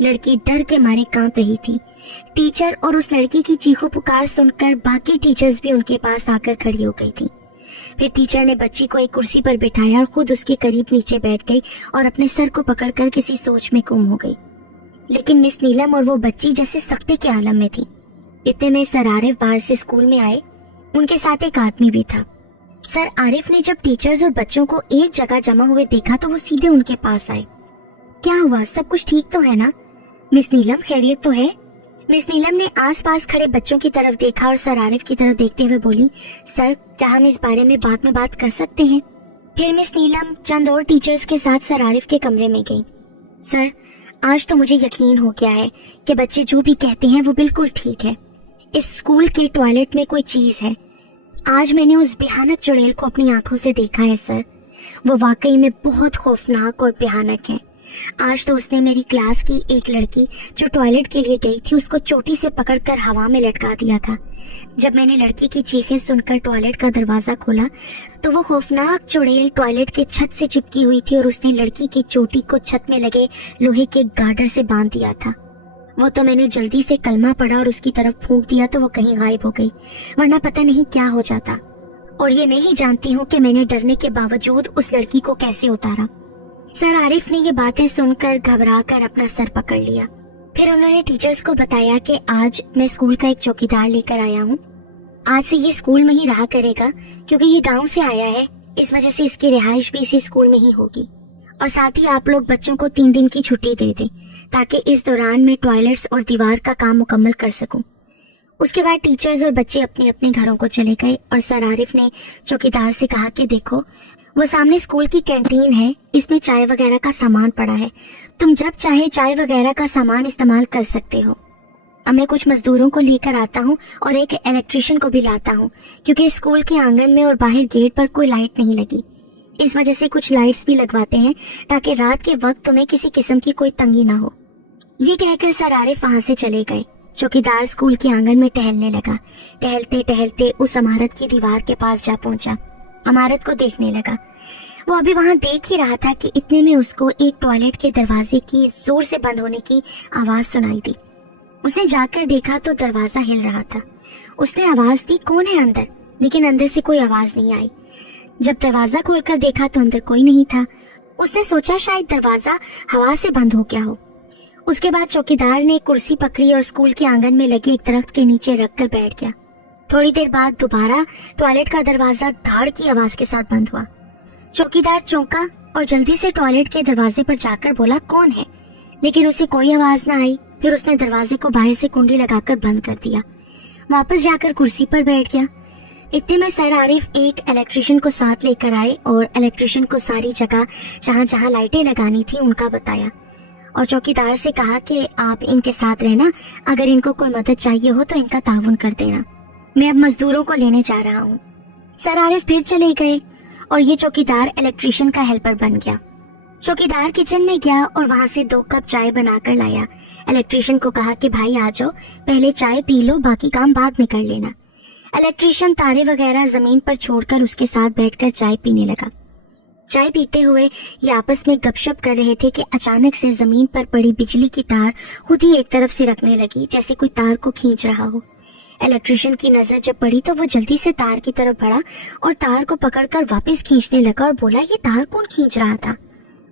लड़की डर के मारे कांप रही थी। टीचर और उस लड़की की चीखों पुकार सुनकर बाकी टीचर्स भी उनके पास आकर खड़ी हो गई थी। फिर टीचर ने बच्ची को एक कुर्सी पर बिठाया और खुद उसके करीब नीचे बैठ गई और अपने सर को पकड़कर किसी सोच में गुम हो गई। लेकिन मिस नीलम और वो बच्ची जैसे सख्ते के आलम में थी। इतने में सर आरिफ बाहर से स्कूल में आए। उनके साथ एक आदमी भी था। सर आरिफ ने जब टीचर्स और बच्चों को एक जगह जमा हुए देखा तो वो सीधे उनके पास आए। क्या हुआ, सब कुछ ठीक तो है ना? मिस नीलम, खैरियत तो है? मिस नीलम ने आसपास खड़े बच्चों की तरफ देखा और सर आरिफ की तरफ देखते हुए बोली, सर क्या हम इस बारे में बाद में बात कर सकते हैं? फिर मिस नीलम चंद और टीचर्स के साथ सर आरिफ के कमरे में गई। सर, आज तो मुझे यकीन हो गया है कि बच्चे जो भी कहते हैं वो बिल्कुल ठीक है। इस स्कूल के टॉयलेट में कोई चीज है। आज मैंने उस भयानक चुड़ैल को अपनी आंखों से देखा है सर। वो वाकई में बहुत खौफनाक और भयानक है। आज तो उसने मेरी क्लास की एक लड़की जो टॉयलेट के लिए गई थी उसको चोटी से पकड़कर हवा में लटका दिया था। जब मैंने लड़की की चीखें सुनकर टॉयलेट का दरवाजा खोला तो वो खौफनाक चुड़ैल टॉयलेट के छत से चिपकी हुई थी और उसने लड़की की चोटी को छत में लगे लोहे के गार्डर से बांध दिया था। वो तो मैंने जल्दी से कलमा पढ़ा और उसकी तरफ फूंक दिया तो वो कहीं गायब हो गई, वरना पता नहीं क्या हो जाता। और ये मैं ही जानती हूँ कि मैंने डरने के बावजूद उस लड़की को कैसे उतारा। सर आरिफ ने ये बातें सुनकर घबराकर अपना सर पकड़ लिया। फिर उन्होंने टीचर्स को बताया कि आज मैं स्कूल का एक चौकीदार लेकर आया हूँ। आज से ये स्कूल में ही रहा करेगा क्योंकि ये गांव से आया है, इस वजह से इसकी रिहाइश भी इसी स्कूल में ही होगी। और साथ ही आप लोग बच्चों को 3 दिन की छुट्टी दे दें ताकि इस दौरान मैं टॉयलेट्स और दीवार का काम मुकम्मल कर सकूं। उसके बाद टीचर्स और बच्चे अपने अपने घरों को चले गए और सर आरिफ ने चौकीदार से कहा कि देखो, वो सामने स्कूल की कैंटीन है, इसमें चाय वगैरह का सामान पड़ा है, तुम जब चाहे चाय वगैरह का सामान इस्तेमाल कर सकते हो। अब मैं कुछ मजदूरों को लेकर आता हूँ और एक इलेक्ट्रिशियन को भी लाता हूँ क्योंकि स्कूल के आंगन में और बाहर गेट पर कोई लाइट नहीं लगी। इस वजह से कुछ लाइट्स भी लगवाते हैं ताकि रात के वक्त तुम्हें किसी किस्म की कोई तंगी ना हो। ये कहकर सर आरिफ वहाँ से चले गए। चौकीदार स्कूल के आंगन में टहलने लगा। टहलते टहलते उस इमारत की दीवार के पास जा पहुंचा। इमारत को देखने लगा। वो अभी वहाँ देख ही रहा था कि इतने में उसको एक टॉयलेट के दरवाजे की जोर से बंद होने की आवाज सुनाई दी। उसने जाकर देखा तो दरवाजा हिल रहा था। उसने आवाज दी, कौन है अंदर? लेकिन अंदर से कोई आवाज नहीं आई। जब दरवाजा खोलकर देखा तो अंदर कोई नहीं था। उसने सोचा शायद दरवाजा हवा से बंद हो गया हो। उसके बाद चौकीदार ने कुर्सी पकड़ी और स्कूल के आंगन में लगे एक दरख्त के नीचे रखकर बैठ गया। थोड़ी देर बाद दोबारा टॉयलेट का दरवाजा धाड़ की आवाज के साथ बंद हुआ। चौकीदार चौंका और जल्दी से टॉयलेट के दरवाजे पर जाकर बोला, कौन है? लेकिन उसे कोई आवाज न आई। फिर उसने दरवाजे को बाहर से कुंडी लगाकर बंद कर दिया। वापस जाकर कुर्सी पर बैठ गया। इतने में सर आरिफ एक इलेक्ट्रिशियन को साथ लेकर आए और इलेक्ट्रिशियन को सारी जगह जहाँ जहाँ लाइटें लगानी थी उनका बताया और चौकीदार से कहा कि आप इनके साथ रहना, अगर इनको कोई मदद चाहिए हो तो इनका ताउन कर देना। मैं अब मजदूरों को लेने जा रहा हूँ। सर आरिफ फिर चले गए और ये चौकीदार इलेक्ट्रिशियन का हेल्पर बन गया। चौकीदार किचन में गया और वहाँ से 2 कप चाय बनाकर लाया। इलेक्ट्रिशियन को कहा कि भाई आ जाओ, पहले चाय पी लो, बाकी काम बाद में कर लेना। इलेक्ट्रिशियन तारे वगैरह जमीन पर छोड़कर उसके साथ बैठकर चाय पीने लगा। चाय पीते हुए ये आपस में गपशप कर रहे थे कि अचानक से जमीन पर पड़ी बिजली की तार खुद ही एक तरफ से रखने लगी, जैसे कोई तार को खींच रहा हो। इलेक्ट्रिशियन की नजर जब पड़ी तो वो जल्दी से तार की तरफ बढ़ा और तार को पकड़कर वापस खींचने लगा और बोला, ये तार कौन खींच रहा था?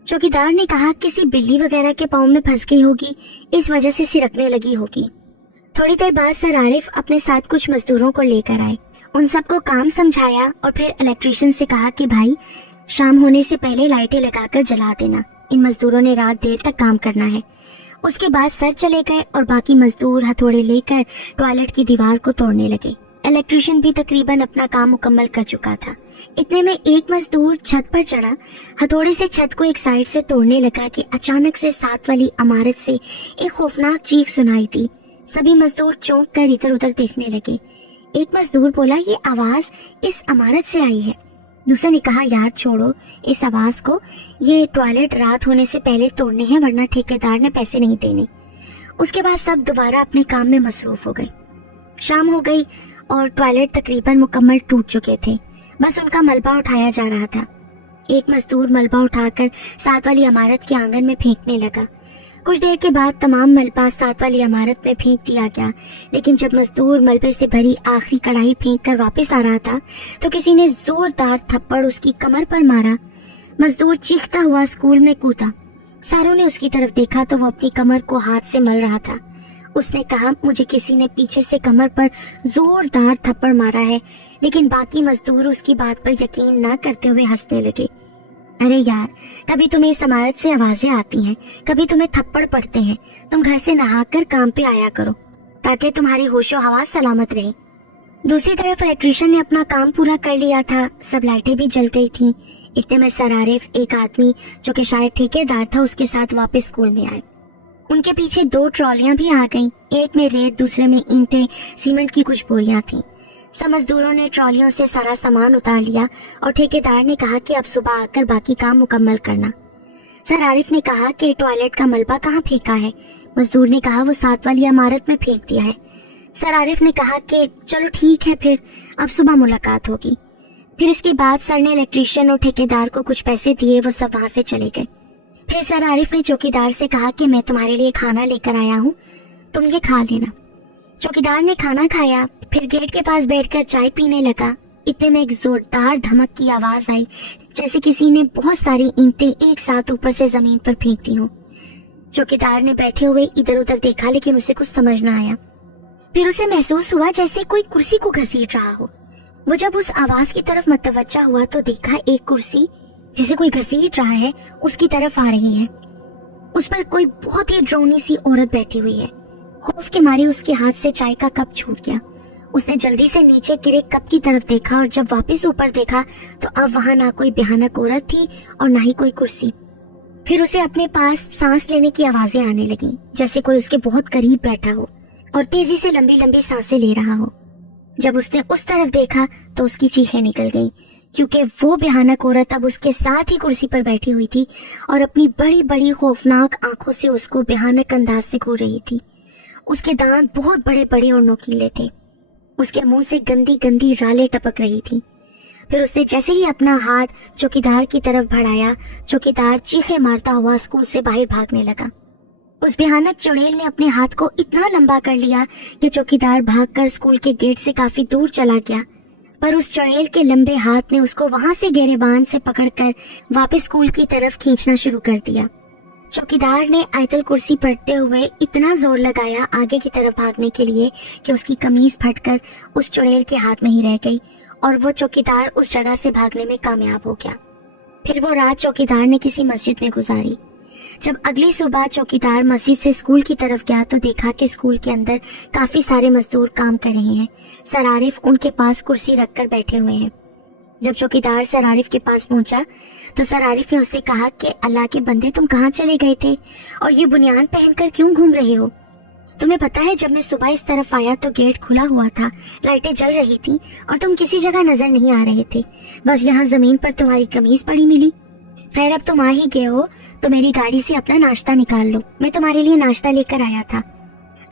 चौकीदार ने कहा, किसी बिल्ली वगैरह के पाँव में फंस गई होगी, इस वजह से सिरकने लगी होगी। थोड़ी देर बाद सर आरिफ अपने साथ कुछ मजदूरों को लेकर आए। उन सबको काम समझाया और फिर इलेक्ट्रिशियन से कहा कि भाई शाम होने से पहले लाइटें लगाकर जला देना, इन मजदूरों ने रात देर तक काम करना है। उसके बाद सर चले गए और बाकी मजदूर हथौड़े लेकर टॉयलेट की दीवार को तोड़ने लगे। इलेक्ट्रिशियन भी तकरीबन अपना काम मुकम्मल कर चुका था। इतने में एक मजदूर छत पर चढ़ा, हथौड़े से छत को एक साइड से तोड़ने लगा कि अचानक से साथ वाली इमारत से एक खौफनाक चीख सुनाई दी। सभी मजदूर चौंक कर इधर उधर देखने लगे। एक मजदूर बोला, ये आवाज इस इमारत से आई है। दूसरे ने कहा, यार छोड़ो इस आवाज को, ये टॉयलेट रात होने से पहले तोड़ने हैं वरना ठेकेदार ने पैसे नहीं देने। उसके बाद सब दोबारा अपने काम में मसरूफ हो गए। शाम हो गई और टॉयलेट तकरीबन मुकम्मल टूट चुके थे, बस उनका मलबा उठाया जा रहा था। एक मजदूर मलबा उठाकर साथ वाली इमारत के आंगन में फेंकने लगा। कुछ देर के बाद तमाम मलबा साथ वाली इमारत में फेंक दिया गया, लेकिन जब मजदूर मलबे से भरी आखिरी कढ़ाई फेंक कर वापस आ रहा था तो किसी ने जोरदार थप्पड़ उसकी कमर पर मारा। मजदूर चीखता हुआ स्कूल में कूदा। सारों ने उसकी तरफ देखा तो वो अपनी कमर को हाथ से मल रहा था। उसने कहा, मुझे किसी ने पीछे से कमर पर जोरदार थप्पड़ मारा है। लेकिन बाकी मजदूर उसकी बात पर यकीन न करते हुए हंसने लगे। अरे यार, कभी तुम्हें इस इमारत से आवाजें आती हैं, कभी तुम्हें थप्पड़ पड़ते हैं। तुम घर से नहाकर काम पे आया करो ताकि तुम्हारी होशो हवास सलामत रहे। दूसरी तरफ इलेक्ट्रिशियन ने अपना काम पूरा कर लिया था। सब लाइटें भी जल गई थी। इतने में सर आरिफ, एक आदमी जो कि शायद ठेकेदार था, उसके साथ वापस स्कूल में आए। उनके पीछे 2 ट्रॉलियां भी आ गईं। एक में रेत, दूसरे में ईंटें, सीमेंट की कुछ बोरियां थीं। सब मजदूरों ने ट्रॉलियों से सारा सामान उतार लिया और ठेकेदार ने कहा कि अब सुबह आकर बाकी काम मुकम्मल करना। सर आरिफ ने कहा कि टॉयलेट का मलबा कहाँ फेंका है। मजदूर ने कहा, वो साथ वाली इमारत में फेंक दिया है। सर आरिफ ने कहा कि चलो ठीक है, फिर अब सुबह मुलाकात होगी। फिर इसके बाद सर ने इलेक्ट्रिशियन और ठेकेदार को कुछ पैसे दिए। वो सब वहां से चले गए। फिर सर आरिफ ने चौकीदार से कहा कि मैं तुम्हारे लिए खाना लेकर आया हूँ, तुम ये खा लेना। चौकीदार ने खाना खाया, फिर गेट के पास बैठकर चाय पीने लगा। इतने में एक जोरदार धमक की आवाज आई, जैसे किसी ने बहुत सारी ईंटें एक साथ ऊपर से जमीन पर फेंक दी हो। चौकीदार ने बैठे हुए इधर उधर देखा, लेकिन उसे कुछ समझ न आया। फिर उसे महसूस हुआ जैसे कोई कुर्सी को घसीट रहा हो। वो जब उस आवाज की तरफ मतवज्जा हुआ तो देखा एक कुर्सी जिसे कोई घसीट रहा है उसकी तरफ आ रही है। उस पर कोई बहुत ही ड्रोनी सी औरत बैठी हुई है। खौफ के मारे उसके हाथ से चाय का कप छूट गया। उसने जल्दी से नीचे गिरे कप की तरफ देखा और जब वापस ऊपर देखा तो अब वहां ना कोई भयानक औरत थी और ना ही कोई कुर्सी। फिर उसे अपने पास सांस लेने की आवाजें आने लगी, जैसे कोई उसके बहुत करीब बैठा हो और तेजी से लंबी लंबी सांसें ले रहा हो। जब उसने उस तरफ देखा तो उसकी चीखें निकल गई, क्योंकि वो भयानक औरत अब उसके साथ ही कुर्सी पर बैठी हुई थी और अपनी बड़ी बड़ी खौफनाक आंखों से उसको भयानक अंदाज से घूर रही थी। उसके दांत बहुत बड़े बड़े और नोकीले थे। उसके मुंह से गंदी गंदी रालें टपक रही थी। फिर उसने जैसे ही अपना हाथ चौकीदार की तरफ बढ़ाया, चौकीदार चीखें मारता हुआ स्कूल से बाहर भागने लगा। उस भयानक चुड़ैल ने अपने हाथ को इतना लंबा कर लिया कि चौकीदार भागकर स्कूल के गेट से काफी दूर चला गया, पर उस चुड़ैल के लंबे हाथ ने उसको वहां से गिरेबान से पकड़कर वापस स्कूल की तरफ खींचना शुरू कर दिया। चौकीदार ने आयतल कुर्सी पढ़ते हुए इतना जोर लगाया आगे की तरफ भागने के लिए कि उसकी कमीज फटकर उस चुड़ैल के हाथ में ही रह गई और वो चौकीदार उस जगह से भागने में कामयाब हो गया। फिर वो रात चौकीदार ने किसी मस्जिद में गुजारी। जब अगली सुबह चौकीदार मस्जिद से स्कूल की तरफ गया तो देखा कि स्कूल के अंदर काफी सारे मजदूर काम कर रहे हैं। सर आरिफ उनके पास कुर्सी रखकर बैठे हुए हैं। जब चौकीदार सर आरिफ के पास पहुंचा तो सर आरिफ ने उससे कहा कि अल्लाह के बंदे, तुम कहाँ चले गए थे और ये बुनियान पहनकर क्यों घूम रहे हो? तुम्हें पता है, जब मैं सुबह इस तरफ आया तो गेट खुला हुआ था, लाइटें जल रही थी और तुम किसी जगह नजर नहीं आ रहे थे। बस यहाँ जमीन पर तुम्हारी कमीज पड़ी मिली। खैर, अब तुम आ ही गए हो तो मेरी गाड़ी से अपना नाश्ता निकाल लो, मैं तुम्हारे लिए नाश्ता लेकर आया था।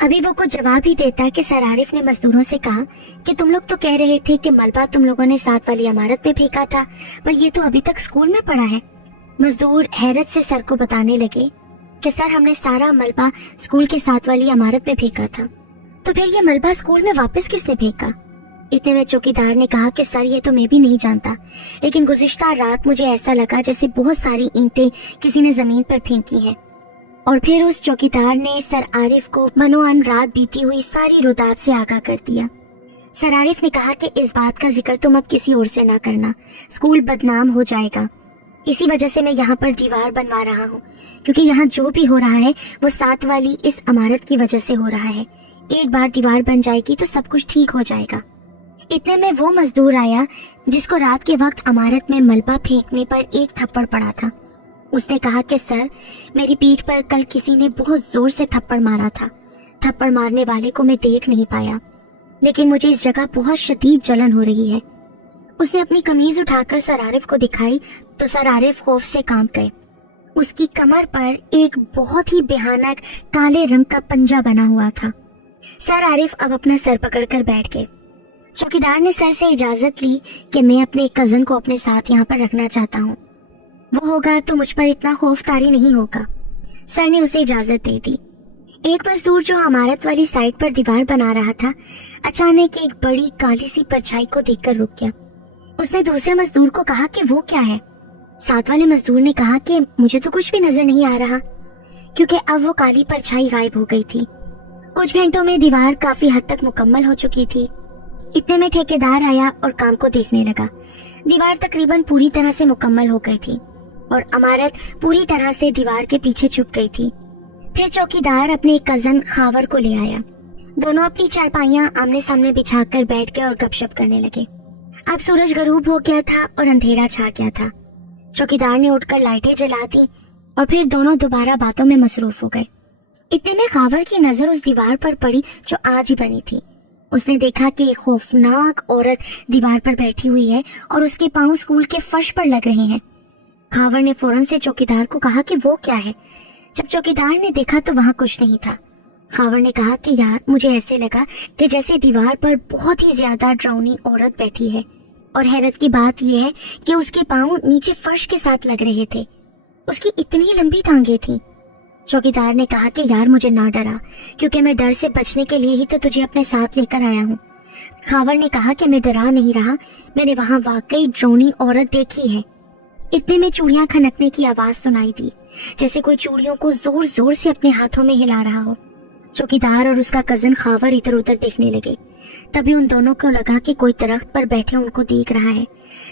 अभी वो कुछ जवाब ही देता कि सर आरिफ ने मजदूरों से कहा कि तुम लोग तो कह रहे थे कि मलबा तुम लोगों ने साथ वाली इमारत में फेंका था, पर ये तो अभी तक स्कूल में पड़ा है। मजदूर हैरत से सर को बताने लगे कि सर, हमने सारा मलबा स्कूल के साथ वाली इमारत में फेंका था। तो फिर ये मलबा स्कूल में वापस किसने फेंका? इतने में चौकीदार ने कहा कि सर, ये तो मैं भी नहीं जानता, लेकिन गुज़िश्ता रात मुझे ऐसा लगा जैसे बहुत सारी ईंटें किसी ने जमीन पर फेंकी हैं। और फिर उस चौकीदार ने सर आरिफ को मनोअन रात बीती हुई सारी रुदात से आगाह कर दिया। सर आरिफ ने कहा कि इस बात का जिक्र तुम अब किसी और से ना करना, स्कूल बदनाम हो जाएगा। इसी वजह से मैं यहाँ पर दीवार बनवा रहा हूँ, क्योंकि यहाँ जो भी हो रहा है वो साथ वाली इस इमारत की वजह से हो रहा है। एक बार दीवार बन जाएगी तो सब कुछ ठीक हो जाएगा। इतने में वो मजदूर आया जिसको रात के वक्त इमारत में मलबा फेंकने पर एक थप्पड़ पड़ा था। उसने कहा कि सर, मेरी पीठ पर कल किसी ने बहुत जोर से थप्पड़ मारा था। थप्पड़ मारने वाले को मैं देख नहीं पाया, लेकिन मुझे इस जगह बहुत शदीद जलन हो रही है। उसने अपनी कमीज उठाकर सर आरिफ को दिखाई तो सर आरिफ खौफ से कांप गए। उसकी कमर पर एक बहुत ही भयानक काले रंग का पंजा बना हुआ था। सर आरिफ अब अपना सर पकड़कर बैठ गए। चौकीदार ने सर से इजाजत ली कि मैं अपने कजन को अपने साथ यहाँ पर रखना चाहता हूँ, वो होगा तो मुझ पर इतना खौफ तारी नहीं होगा। सर ने उसे इजाजत दे दी। एक मजदूर जो इमारत वाली साइड पर दीवार बना रहा था, अचानक एक बड़ी काली सी परछाई को देखकर रुक गया। उसने दूसरे मजदूर को कहा कि वो क्या है। साथ वाले मजदूर ने कहा कि मुझे तो कुछ भी नजर नहीं आ रहा, क्योंकि अब वो काली परछाई गायब हो गई थी। कुछ घंटों में दीवार काफी हद तक मुकम्मल हो चुकी थी। इतने में ठेकेदार आया और काम को देखने लगा। दीवार तकरीबन पूरी तरह से मुकम्मल हो गई थी और इमारत पूरी तरह से दीवार के पीछे छुप गई थी। फिर चौकीदार अपने कजन खावर को ले आया। दोनों अपनी चारपाइयां आमने सामने बिछाकर बैठ गए और गपशप करने लगे। अब सूरज गरूब हो गया था और अंधेरा छा गया था। चौकीदार ने उठकर लाइटें जला दी और फिर दोनों दोबारा बातों में मसरूफ हो गए। इतने में खावर की नजर उस दीवार पर पड़ी जो आज ही बनी थी। उसने देखा कि एक खौफनाक औरत दीवार पर बैठी हुई है और उसके पांव स्कूल के फर्श पर लग रहे हैं। खावर ने फौरन से चौकीदार को कहा कि वो क्या है। जब चौकीदार ने देखा तो वहां कुछ नहीं था। खावर ने कहा कि यार, मुझे ऐसे लगा कि जैसे दीवार पर बहुत ही ज्यादा डरावनी औरत बैठी है, और हैरत की बात यह है कि उसके पांव नीचे फर्श के साथ लग रहे थे। उसकी इतनी लंबी टांगे थी। चौकीदार ने कहा कि यार, मुझे ना डरा, क्योंकि मैं डर से बचने के लिए ही तो तुझे अपने साथ लेकर आया हूँ। खावर ने कहा कि मैं डरा नहीं रहा, मैंने वहां वाकई डरावनी औरत देखी है। इतने में चूड़ियां खनकने की आवाज सुनाई दी, जैसे कोई चूड़ियों को जोर जोर से अपने हाथों में हिला रहा हो। चौकीदार और उसका कजन खावर इधर उधर देखने लगे। तभी उन दोनों को लगा कि कोई दरख्त पर बैठे उनको देख रहा है।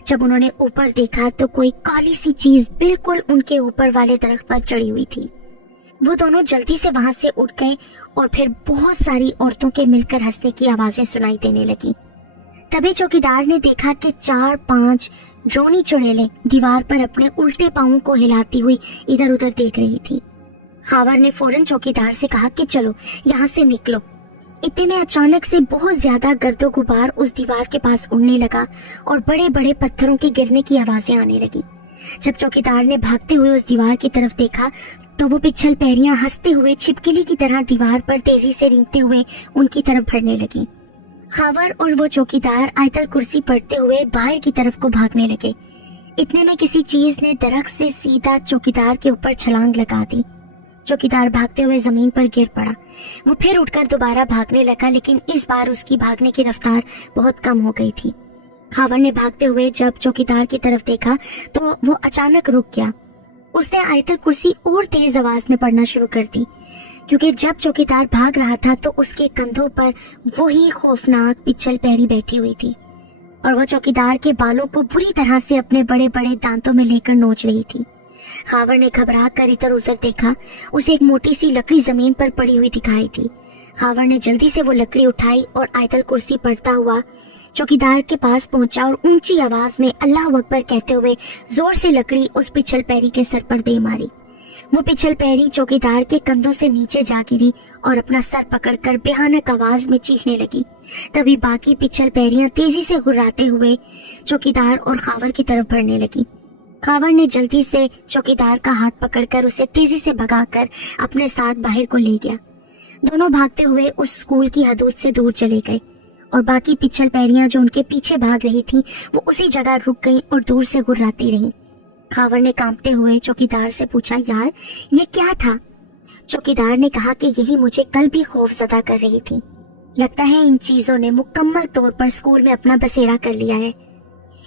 जब उन्होंने ऊपर देखा तो कोई काली सी चीज बिल्कुल उनके ऊपर वाले दरख्त पर चढ़ी हुई थी। वो दोनों जल्दी से वहां से उठ गए और फिर बहुत सारी औरतों के मिलकर हंसने की आवाजें सुनाई देने लगी। तभी चौकीदार ने देखा कि 4-5 ड्रोनी चुड़ैलें दीवार पर अपने उल्टे पांवों को हिलाती हुई इधर उधर देख रही थी। खावर ने फौरन चौकीदार से कहा कि चलो यहाँ से निकलो। इतने में अचानक से बहुत ज्यादा गर्दो गुबार उस दीवार के पास उड़ने लगा और बड़े बड़े पत्थरों के गिरने की आवाजें आने लगी। जब चौकीदार ने भागते हुए उस दीवार की तरफ देखा तो वो पिछल पैरियां हंसते हुए छिपकली की तरह दीवार पर तेजी से रेंगते हुए उनकी तरफ बढ़ने लगी। खावर और वो चौकीदार आयतल कुर्सी पढ़ते हुए बाहर की तरफ को भागने लगे। इतने में किसी चीज ने दरख्त से सीधा चौकीदार के ऊपर छलांग लगा दी। चौकीदार भागते हुए जमीन पर गिर पड़ा। वो फिर उठकर दोबारा भागने लगा, लेकिन इस बार उसकी भागने की रफ्तार बहुत कम हो गई थी। खावर ने भागते हुए जब चौकीदार की तरफ देखा तो वो अचानक रुक गया। उसने आयतल कुर्सी और तेज आवाज में पढ़ना शुरू कर दी, क्योंकि जब चौकीदार भाग रहा था तो उसके कंधों पर वही खौफनाक पिछल पैरी बैठी हुई थी और वो चौकीदार के बालों को बुरी तरह से अपने बड़े बड़े दांतों में लेकर नोच रही थी। खावर ने घबरा कर इधर उधर देखा। उसे एक मोटी सी लकड़ी जमीन पर पड़ी हुई दिखाई थी। खावर ने जल्दी से वो लकड़ी उठाई और आयतल कुर्सी पढ़ता हुआ चौकीदार के पास पहुंचा और ऊंची आवाज में अल्लाह अकबर कहते हुए जोर से लकड़ी उस पिछल पैरी के सर पर दे मारी। वो पिछल पैरी चौकीदार के कंधों से नीचे जा गिरी और अपना सर पकड़कर भयानक आवाज में चीखने लगी। तभी बाकी पिछल पैरियां तेजी से गुर्राते हुए चौकीदार और खावर की तरफ बढ़ने लगी। खावर ने जल्दी से चौकीदार का हाथ पकड़कर उसे तेजी से भगाकर अपने साथ बाहर को ले गया। दोनों भागते हुए उस स्कूल की हदूद से दूर चले गए और बाकी पिछल पैरियां जो उनके पीछे भाग रही थीं, वो उसी जगह रुक गईं और दूर से गुर्राती रहीं। खावर ने कांपते हुए चौकीदार से पूछा, यार ये क्या था? चौकीदार ने कहा कि यही मुझे कल भी खौफजदा कर रही थी। लगता है इन चीजों ने मुकम्मल तौर पर स्कूल में अपना बसेरा कर लिया है।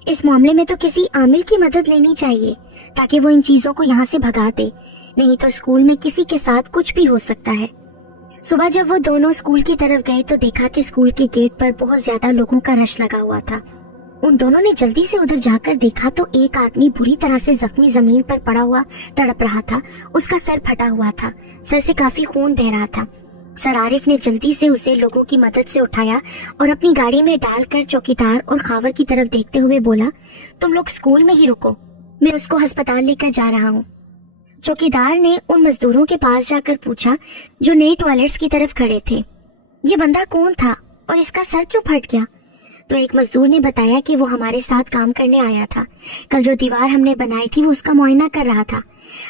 इस मामले में तो किसी आमिल की मदद लेनी चाहिए ताकि वो इन चीजों को यहाँ से भगा दे, नहीं तो स्कूल में किसी के साथ कुछ भी हो सकता है। सुबह जब वो दोनों स्कूल की तरफ गए तो देखा कि स्कूल के गेट पर बहुत ज्यादा लोगों का रश लगा हुआ था। उन दोनों ने जल्दी से उधर जाकर देखा तो एक आदमी बुरी तरह से जख्मी जमीन पर पड़ा हुआ तड़प रहा था। उसका सर फटा हुआ था, सर से काफी खून बह रहा था। सर आरिफ ने जल्दी से उसे लोगों की मदद से उठाया और अपनी गाड़ी में डालकर चौकीदार और खावर की तरफ देखते हुए बोला, तुम लोग स्कूल में ही रुको, मैं उसको अस्पताल लेकर जा रहा हूँ। चौकीदार ने उन मजदूरों के पास जाकर पूछा जो नए टॉयलेट्स की तरफ खड़े थे, ये बंदा कौन था और इसका सर क्यों फट गया? तो एक मजदूर ने बताया कि वो हमारे साथ काम करने आया था। कल जो दीवार हमने बनाई थी वो उसका मुआयना कर रहा था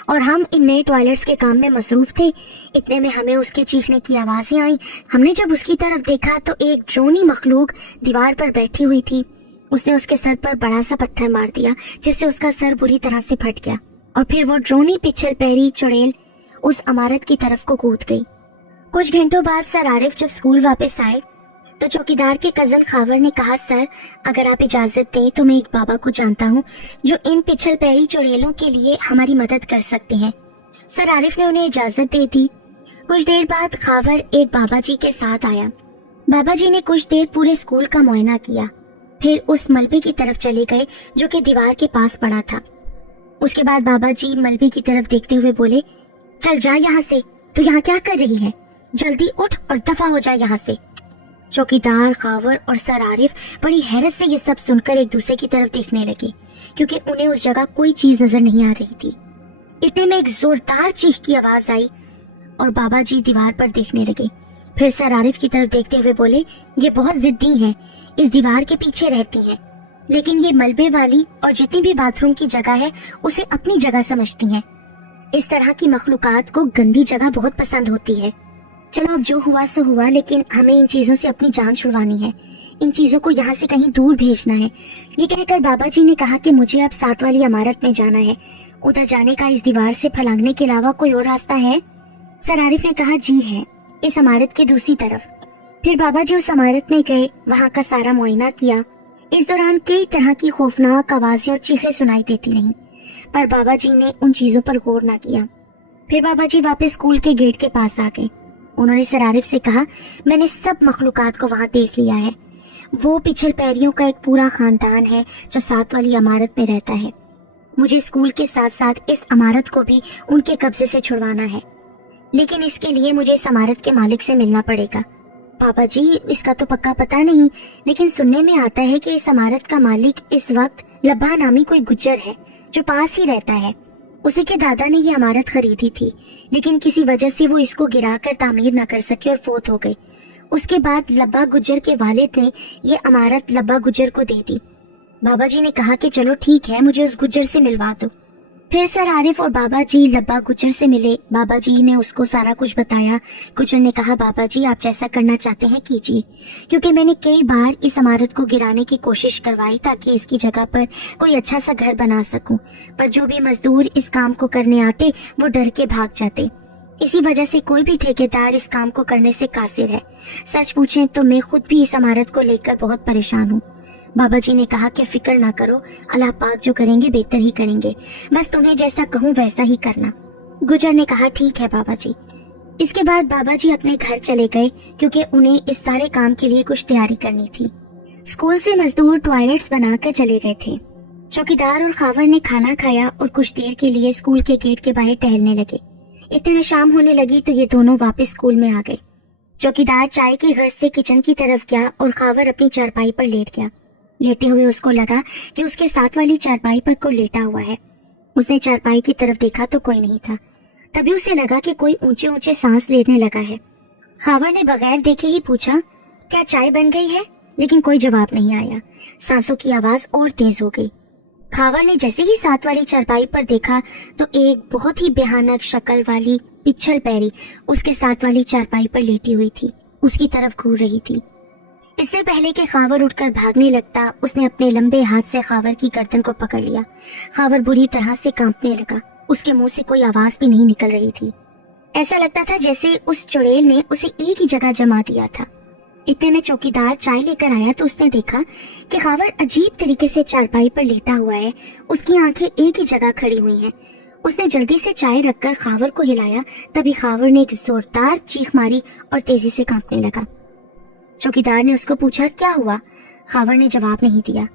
और हम इन नए टॉयलेट्स के काम में मसरूफ थे। इतने में हमें उसके चीखने की आवाजें आई। हमने जब उसकी तरफ देखा तो एक ड्रोनी मखलूक दीवार पर बैठी हुई थी। उसने उसके सर पर बड़ा सा पत्थर मार दिया जिससे उसका सर बुरी तरह से फट गया और फिर वो ड्रोनी पिछल पैरी चुड़ैल उस इमारत की तरफ को कूद गई। कुछ घंटों बाद सर आरिफ जब स्कूल वापस आए तो चौकीदार के कजन खावर ने कहा, सर अगर आप इजाजत दें तो मैं एक बाबा को जानता हूँ जो इन पिछल पैरी चुड़ैलों के लिए हमारी मदद कर सकते हैं। सर आरिफ ने उन्हें इजाजत दे दी। कुछ देर बाद खावर एक बाबा जी के साथ आया। बाबा जी ने कुछ देर पूरे स्कूल का मुआयना किया, फिर उस मलबे की तरफ चले गए जो कि दीवार के पास पड़ा था। उसके बाद बाबा जी मलबे की तरफ देखते हुए बोले, चल जा यहाँ से, तू यहाँ क्या कर रही है? जल्दी उठ और दफा हो जा यहाँ से। चौकीदार, खावर और सर आरिफ बड़ी हैरत से ये सब सुनकर एक दूसरे की तरफ देखने लगे, क्योंकि उन्हें उस जगह कोई चीज नजर नहीं आ रही थी। इतने में एक जोरदार चीख की आवाज आई और बाबा जी दीवार पर देखने लगे। फिर सर आरिफ की तरफ देखते हुए बोले, ये बहुत जिद्दी हैं, इस दीवार के पीछे रहती हैं, लेकिन ये मलबे वाली और जितनी भी बाथरूम की जगह है उसे अपनी जगह समझती हैं। इस तरह की मखलूकात को गंदी जगह बहुत पसंद होती है। चलो अब जो हुआ सो हुआ, लेकिन हमें इन चीजों से अपनी जान छुड़वानी है, इन चीजों को यहाँ से कहीं दूर भेजना है। ये कहकर बाबा जी ने कहा कि मुझे अब 7 वाली इमारत में जाना है। उधर जाने का इस दीवार से फलांगने के अलावा कोई और रास्ता है? सर आरिफ ने कहा, जी है, इस इमारत की दूसरी तरफ। फिर बाबा जी उस इमारत में गए, वहाँ का सारा मुआयना किया। इस दौरान कई तरह की खौफनाक आवाजें और चीखें सुनाई देती रहीं, पर बाबा जी ने उन चीजों पर गौर न किया। फिर बाबा जी वापस स्कूल के गेट के पास आ गए। उन्होंने सर आरिफ से कहा, मैंने सब मखलूकात को वहाँ देख लिया है। वो पिछल पैरियों का एक पूरा खानदान है जो 7 वाली इमारत में रहता है। मुझे स्कूल के साथ साथ इस इमारत को भी उनके कब्जे से छुड़वाना है, लेकिन इसके लिए मुझे इस इमारत के मालिक से मिलना पड़ेगा। बाबा जी, इसका तो पक्का पता नहीं, लेकिन सुनने में आता है कि इस इमारत का मालिक इस वक्त लब्बा नामी कोई गुज्जर है जो पास ही रहता है। उसी के दादा ने ये इमारत खरीदी थी, लेकिन किसी वजह से वो इसको गिराकर तामीर न कर सके और फोत हो गए। उसके बाद लब्बा गुज्जर के वालिद ने ये इमारत लब्बा गुज्जर को दे दी। बाबा जी ने कहा कि चलो ठीक है, मुझे उस गुज्जर से मिलवा दो। फिर सर आरिफ और बाबा जी लब्बा गुज्जर से मिले। बाबा जी ने उसको सारा कुछ बताया। गुज्जर ने कहा, बाबा जी आप जैसा करना चाहते हैं कीजिए, क्योंकि मैंने कई बार इस इमारत को गिराने की कोशिश करवाई ताकि इसकी जगह पर कोई अच्छा सा घर बना सकूं, पर जो भी मजदूर इस काम को करने आते वो डर के भाग जाते। इसी वजह से कोई भी ठेकेदार इस काम को करने से कासिर है। सच पूछें तो मैं खुद भी इस इमारत को लेकर बहुत परेशान हूँ। बाबा जी ने कहा कि फिक्र ना करो, अल्लाह पाक जो करेंगे बेहतर ही करेंगे, बस तुम्हें जैसा कहूँ वैसा ही करना। गुजर ने कहा, ठीक है बाबा जी। इसके बाद बाबा जी अपने घर चले गए, क्योंकि उन्हें इस सारे काम के लिए कुछ तैयारी करनी थी। स्कूल से मजदूर टॉयलेट्स बनाकर चले गए थे। चौकीदार और खावर ने खाना खाया और कुछ देर के लिए स्कूल के गेट के बाहर टहलने लगे। इतने में शाम होने लगी तो ये दोनों वापस स्कूल में आ गए। चौकीदार चाय की गर्ज से किचन की तरफ गया और खावर अपनी चारपाई पर लेट गया। लेटे हुए उसको लगा कि उसके 7 वाली चारपाई पर कोई लेटा हुआ है। उसने चारपाई की तरफ देखा तो कोई नहीं था। तभी उसे लगा कि कोई ऊंचे ऊंचे सांस लेने लगा है। खावर ने बगैर देखे ही पूछा, क्या चाय बन गई है? लेकिन कोई जवाब नहीं आया। सांसों की आवाज और तेज हो गई। खावर ने जैसे ही 7 वाली चारपाई पर देखा तो एक बहुत ही भयानक शक्ल वाली पिछल पैरी उसके 7 वाली चारपाई पर लेटी हुई थी, उसकी तरफ घूर रही थी। इससे पहले कि खावर उठकर भागने लगता, उसने अपने लंबे हाथ से खावर की गर्दन को पकड़ लिया। खावर बुरी तरह से कांपने लगा। उसके मुंह से कोई आवाज भी नहीं निकल रही थी। ऐसा लगता था जैसे उस चुड़ैल ने उसे एक ही जगह जमा दिया था। इतने में चौकीदार चाय लेकर आया तो उसने देखा कि खावर अजीब तरीके से चारपाई पर लेटा हुआ है। उसकी आंखें एक ही जगह खड़ी हुई हैं। उसने जल्दी से चाय रखकर खावर को हिलाया। तभी खावर ने एक जोरदार चीख मारी और तेजी से कांपने लगा। चौकीदार ने उसको पूछा, क्या हुआ? खावर ने जवाब नहीं दिया।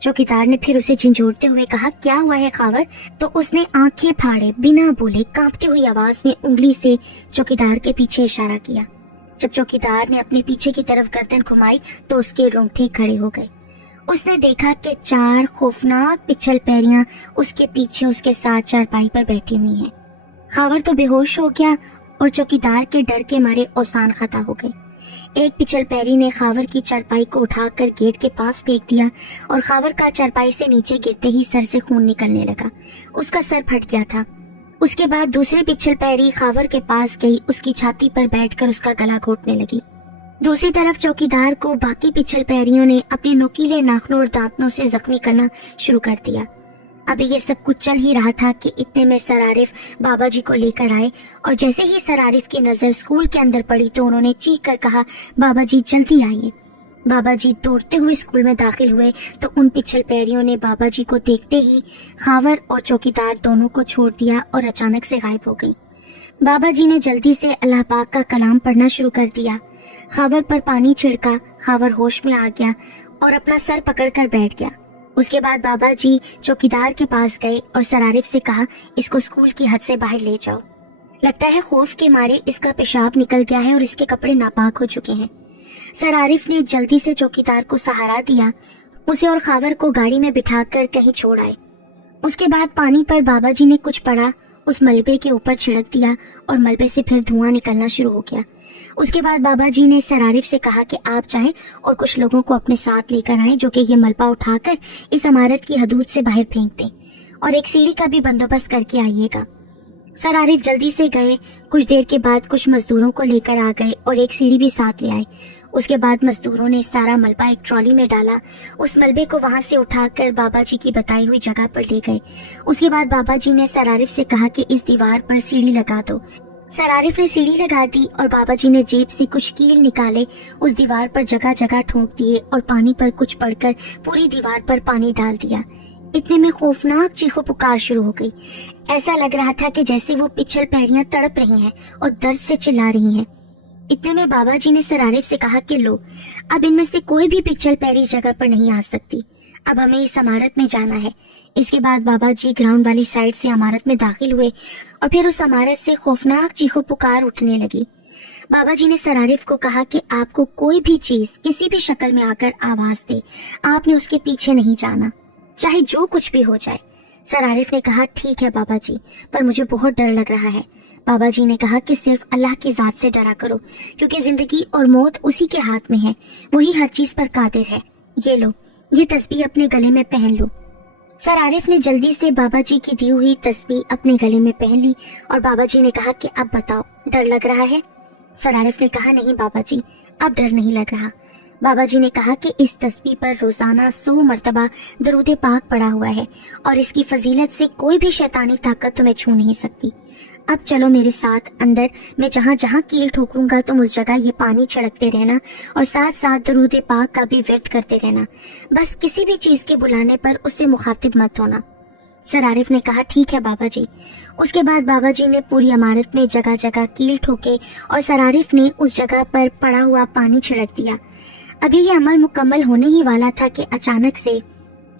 चौकीदार ने फिर उसे झंझोड़ते हुए कहा, क्या हुआ है खावर? तो उसने आंखें फाड़े बिना बोले कांपती हुई आवाज में उंगली से चौकीदार के पीछे इशारा किया। जब चौकीदार ने अपने पीछे की तरफ गर्दन घुमाई तो उसके रोंगटे खड़े हो गए। उसने देखा कि 4 खौफनाक पिछल पैरियां उसके पीछे उसके साथ चारपाई पर बैठी हुई हैं। खावर तो बेहोश हो गया और चौकीदार के डर के मारे औसान खता हो गए। एक पिछल पैरी ने खावर की चारपाई को उठाकर गेट के पास फेंक दिया और खावर का चारपाई से नीचे गिरते ही सर से खून निकलने लगा। उसका सर फट गया था। उसके बाद दूसरी पिछल पैरी खावर के पास गई, उसकी छाती पर बैठकर उसका गला घोटने लगी। दूसरी तरफ चौकीदार को बाकी पिछल पैरियों ने अपने नुकीले नाखूनों और दांतों से जख्मी करना शुरू कर दिया। अभी ये सब कुछ चल ही रहा था कि इतने में सर आरिफ बाबा जी को लेकर आए और जैसे ही सर आरिफ की नजर स्कूल के अंदर पड़ी तो उन्होंने चीख कर कहा, बाबा जी जल्दी आइए। बाबा जी दौड़ते हुए स्कूल में दाखिल हुए तो उन पिछल पैरियों ने बाबा जी को देखते ही खावर और चौकीदार दोनों को छोड़ दिया और अचानक से गायब हो गई। बाबा जी ने जल्दी से अल्लाह पाक का कलाम पढ़ना शुरू कर दिया। खावर पर पानी छिड़का, खावर होश में आ गया और अपना सर पकड़कर बैठ गया। उसके बाद बाबा जी चौकीदार के पास गए और सर आरिफ से कहा, इसको स्कूल की हद से बाहर ले जाओ। लगता है खौफ के मारे इसका पेशाब निकल गया है और इसके कपड़े नापाक हो चुके हैं। सर आरिफ ने जल्दी से चौकीदार को सहारा दिया, उसे और खावर को गाड़ी में बिठाकर कहीं छोड़ आए। उसके बाद पानी पर बाबा जी ने कुछ पड़ा, उस मलबे के ऊपर छिड़क दिया और मलबे से फिर धुआं निकलना शुरू हो गया। उसके बाद बाबा जी ने सर आरिफ से कहा कि आप जाएं और कुछ लोगों को अपने साथ लेकर आएं जो कि ये मलबा उठाकर इस इमारत की हदूद से बाहर फेंक दें और एक सीढ़ी का भी बंदोबस्त करके आइएगा। सर आरिफ जल्दी से गए। कुछ देर के बाद कुछ मजदूरों को लेकर आ गए और एक सीढ़ी भी साथ ले आए। उसके बाद मजदूरों ने सारा मलबा एक ट्रॉली में डाला। उस मलबे को वहां से उठाकर बाबा जी की बताई हुई जगह पर ले गए। उसके बाद बाबा जी ने सर आरिफ से कहा कि इस दीवार पर सीढ़ी लगा दो। सर आरिफ ने सीढ़ी लगा दी और बाबा जी ने जेब से कुछ कील निकाले, उस दीवार पर जगह जगह ठोक दिए और पानी पर कुछ पड़कर पूरी दीवार पर पानी डाल दिया। इतने में खौफनाक चीखों पुकार शुरू हो गई। ऐसा लग रहा था कि जैसे वो पिछल पैरियां तड़प रही हैं और दर्द से चिल्ला रही हैं। इतने में बाबा जी ने सर आरिफ से कहा कि लो, अब इनमें से कोई भी पिछल पैरी इस जगह पर नहीं आ सकती। अब हमें इस इमारत में जाना है। इसके बाद बाबा जी ग्राउंड वाली साइड से इमारत में दाखिल हुए और फिर उस इमारत से खौफनाक चीखों पुकार उठने लगी। बाबा जी ने सर आरिफ को कहा कि आपको कोई भी चीज किसी भी शक्ल में आकर आवाज दे, आपने उसके पीछे नहीं जाना, चाहे जो कुछ भी हो जाए। सर आरिफ ने कहा, ठीक है बाबा जी, पर मुझे बहुत डर लग रहा है। बाबा जी ने कहा कि सिर्फ अल्लाह की जात से डरा करो, क्योंकि जिंदगी और मौत उसी के हाथ में है, वही हर चीज पर कादिर है। ये लो, ये तस्बीह अपने गले में पहन लो। सर आरिफ ने जल्दी से बाबा जी की दी हुई तस्बीह अपने गले में पहन ली और बाबा जी ने कहा कि अब बताओ, डर लग रहा है? सर आरिफ ने कहा, नहीं बाबा जी, अब डर नहीं लग रहा। बाबा जी ने कहा कि इस तस्बीह पर रोजाना 100 मर्तबा दरूद पाक पड़ा हुआ है और इसकी फजीलत से कोई भी शैतानी ताकत तुम्हें छू नहीं सकती। अब चलो मेरे साथ अंदर, मैं जहाँ जहाँ कील ठोकूंगा तुम उस जगह ये पानी छिड़कते रहना और साथ साथ दरूद पाक का भी विर्द करते रहना। बस किसी भी चीज के बुलाने पर उससे मुखातिब मत होना। सर आरिफ ने कहा, ठीक है बाबा जी। उसके बाद बाबा जी ने पूरी इमारत में जगह जगह कील ठोके और सर आरिफ ने उस जगह पर पड़ा हुआ पानी छिड़क दिया। अभी ये अमल मुकम्मल होने ही वाला था कि अचानक से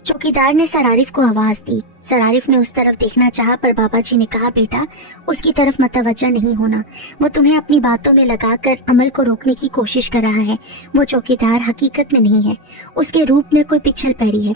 चौकीदार ने सर आरिफ को आवाज दी। सर आरिफ ने उस तरफ देखना चाहा पर बाबा जी ने कहा, बेटा उसकी तरफ मतवज्जा नहीं होना, वो तुम्हें अपनी बातों में लगाकर अमल को रोकने की कोशिश कर रहा है। वो चौकीदार हकीकत में नहीं है, उसके रूप में कोई पिछल पैरी है।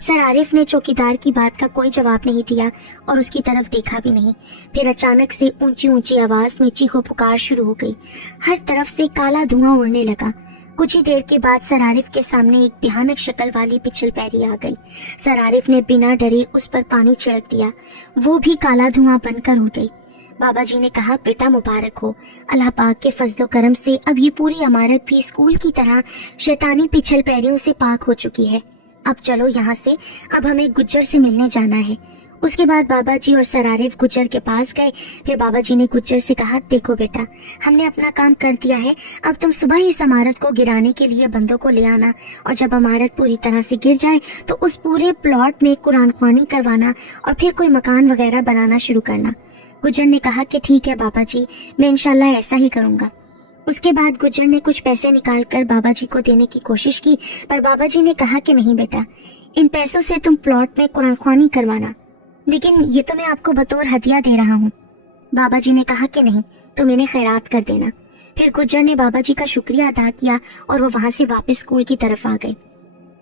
सर आरिफ ने चौकीदार की बात का कोई जवाब नहीं दिया और उसकी तरफ देखा भी नहीं। फिर अचानक से ऊंची ऊंची आवाज में चीखों पुकार शुरू हो गई। हर तरफ से काला धुआं उड़ने लगा। कुछ ही देर के बाद सर आरिफ के सामने एक भयानक शक्ल वाली पिछल पैरी आ गई। सर आरिफ ने बिना डरे उस पर पानी छिड़क दिया, वो भी काला धुआं बनकर उड़ गई। बाबा जी ने कहा, बेटा मुबारक हो, अल्लाह पाक के फजलो करम से अब ये पूरी इमारत भी स्कूल की तरह शैतानी पिछल पैरियों से पाक हो चुकी है। अब चलो यहाँ से, अब हमें गुज्जर से मिलने जाना है। उसके बाद बाबा जी और सर आरिफ गुज्जर के पास गए। फिर बाबा जी ने गुज्जर से कहा, देखो बेटा, हमने अपना काम कर दिया है, अब तुम सुबह ही इस इमारत को गिराने के लिए बंदों को ले आना और जब इमारत पूरी तरह से गिर जाए तो उस पूरे प्लॉट में कुरान ख्वानी करवाना और फिर कोई मकान वगैरह बनाना शुरू करना। गुज्जर ने कहा कि ठीक है बाबा जी, मैं इंशाल्लाह ऐसा ही करूँगा। उसके बाद गुज्जर ने कुछ पैसे निकाल कर बाबा जी को देने की कोशिश की पर बाबा जी ने कहा कि नहीं बेटा, इन पैसों से तुम प्लॉट में कुरान ख्वानी करवाना, लेकिन ये तो मैं आपको बतौर हदिया दे रहा हूँ। बाबा जी ने कहा कि नहीं, तुम इन्हें खैरात कर देना। फिर गुज्जर ने बाबा जी का शुक्रिया अदा किया और वो वहाँ से वापस स्कूल की तरफ आ गए।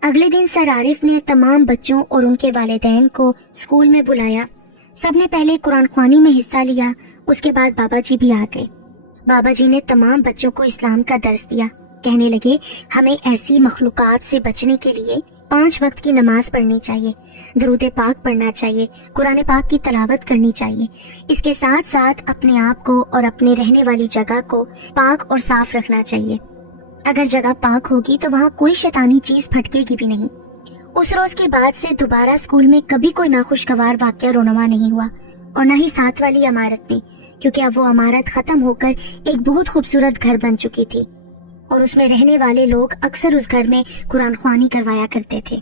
अगले दिन सर आरिफ ने तमाम बच्चों और उनके वालिदैन को स्कूल में बुलाया। सबने पहले कुरान ख्वानी में हिस्सा लिया, उसके बाद बाबा जी भी आ गए। बाबा जी ने तमाम बच्चों को इस्लाम का दर्स दिया। कहने लगे, हमें ऐसी मखलूकात से बचने के लिए 5 वक्त की नमाज पढ़नी चाहिए, दरूद पाक पढ़ना चाहिए, कुरान पाक की तिलावत करनी चाहिए। इसके साथ साथ अपने आप को और अपने रहने वाली जगह को पाक और साफ रखना चाहिए। अगर जगह पाक होगी तो वहाँ कोई शैतानी चीज फटकेगी भी नहीं। اس روز کے بعد سے دوبارہ اسکول میں کبھی کوئی ناخوشگوار واقعہ رونما نہیں ہوا، اور نہ ہی ساتھ والی عمارت میں، کیونکہ اب وہ عمارت ختم ہو کر ایک بہت خوبصورت گھر بن چکی تھی، اور اس میں رہنے والے لوگ اکثر اس گھر میں قرآن خوانی کروایا کرتے تھے۔